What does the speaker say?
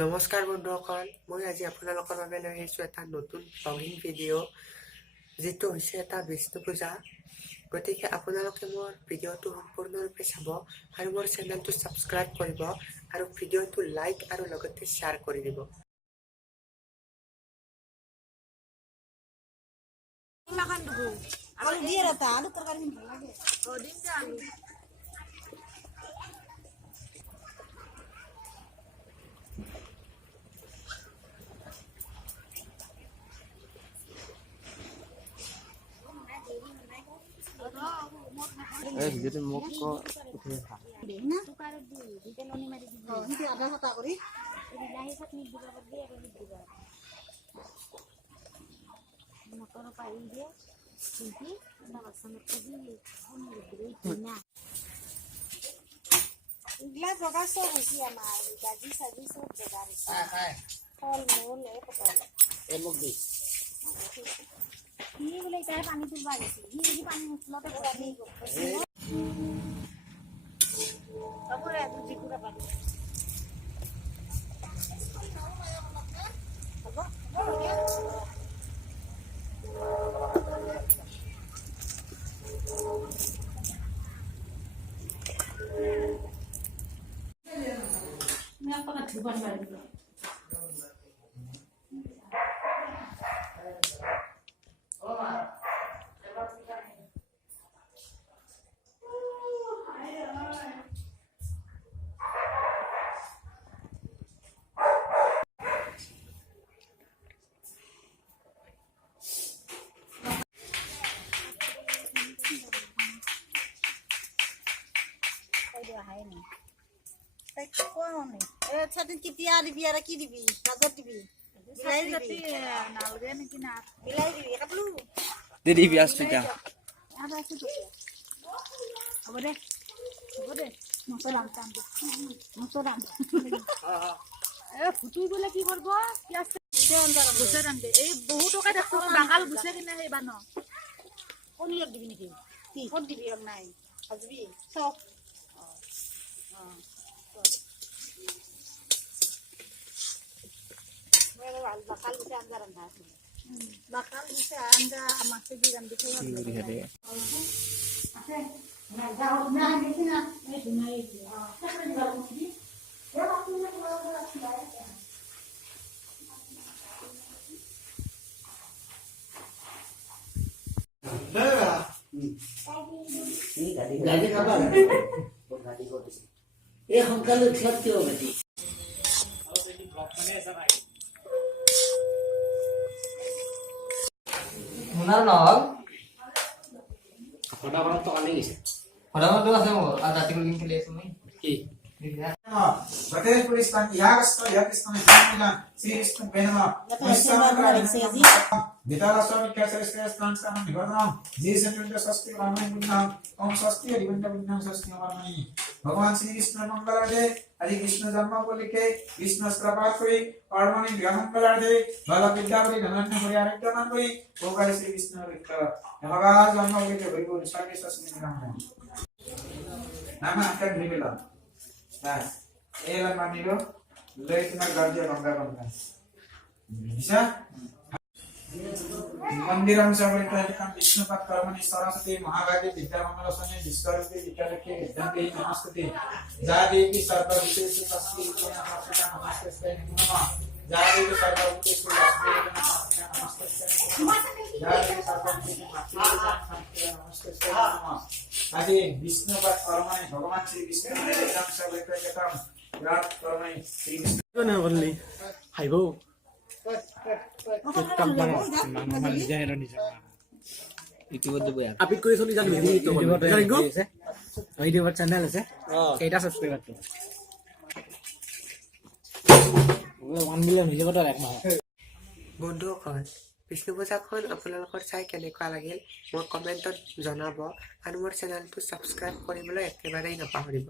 নমস্কাৰ বন্ধুসকল, মই আজি আপোনালোকৰ বাবে লৈ আহিছোঁ এটা নতুন ব্লগিং ভিডিঅ' যিটো হৈছে এটা বিষ্ণু পূজা। গতিকে আপোনালোকে মোৰ ভিডিঅ'টো সম্পূৰ্ণৰূপে চাব আৰু মোৰ চেনেলটো ছাবস্ক্ৰাইব কৰিব আৰু ভিডিঅ'টো লাইক আৰু লগতে শ্বেয়াৰ কৰি দিব। যদি মোক উঠে খা এইবিলাক জগা চব হৈছে আমাৰ গাজি চাজি চব জগা হৈছে ফল মূল এই পটল মোক দি সি বোলে তাই পানী তুলবা গৈছে সি যদি পানী নুতুলতে পানী কেতিয়া দিবি আৰু কি দিবি গাজৰ দিবি বিলাহী দিবি নালগে নেকি না বিলাহী দিবি কাটলো দি পিয়াজ পিঠা হ'ব দে মছলাম ফুটুই গ'লে কি কৰিব পিঁয়াজ গুচাই দাম দে এই বহু টকা দেখোন বাঙাল গুচাই কিনে সেই বান কণী লগ দিবি নেকি কি ক'ত দিবি লগ নাই ভাজবি চব bakal bisa anda rendah bakal bisa anda masih di dalam itu nah jauhnya di sini ini di saya di dalam sini ya waktunya kalau bayar गाड़ी कब गाड़ी को ये हम कल छत हो गई শুনাৰ নহল फटाफट तो आने गई ফটাফট আছে মোৰ আৰু ৰাতি গেম খেলি আছো মই की Bagaimana tulisan Yakistan Islamina Siristan Benama Ditala Swami Kasar Stansan Nivarnam Jesus Window Sasti Ramai Buddham Om Sasti Window Buddham Sasti Ramai भगवान श्री कृष्ण मंगलार्थे आदि कृष्ण जन्म को लिखे कृष्ण प्रभात हुई और मनी मंगलार्थे भला विद्यावरी धनन्य हुई आरोग्यमान हुई भगवान श्री कृष्ण विक्टर भगवान जन्म को लिखे भरी बोल सागे सस्मिन नाम नाम आकर निकला बस एला मानिलो लेकिन गाज्य गंगा गंगा bisa मंदिरम सबरिता विष्णुपद कर्मणि सरस्वती महाभागे विद्यामंगलसने विश्वरूपी विद्यालक्ष्मी विद्यान्ते नमस्ते जा देवी सर्व विशेष तस्मै नमस्ते नमः जा देवी सर्व विशेष तस्मै नमस्ते जा देवी सर्व नमस्ते नमः आदि विष्णुपद कर्मणि भगवान श्री विष्णु विद्याम सबरिता केतम रात कर्मणि श्री विष्णु কোনে বললি হাইবো इউটিউবত দিব ইয়াত আপডেট কৰি চলি যাবি ইউটিউবত চেনেল আছে কেইটা সাবস্ক্ৰাইবাৰটো 1 মিলিয়ন হৈ যাব তাৰ এক মাহ বন্ধুসকল, বিষ্ণু পূজাখন আপোনালোকৰ চাই কেনেকুৱা লাগিল মোক কমেণ্টত জনাব আৰু মোৰ চেনেলটো ছাবস্ক্ৰাইব কৰিবলৈ একেবাৰেই নাপাহৰিব।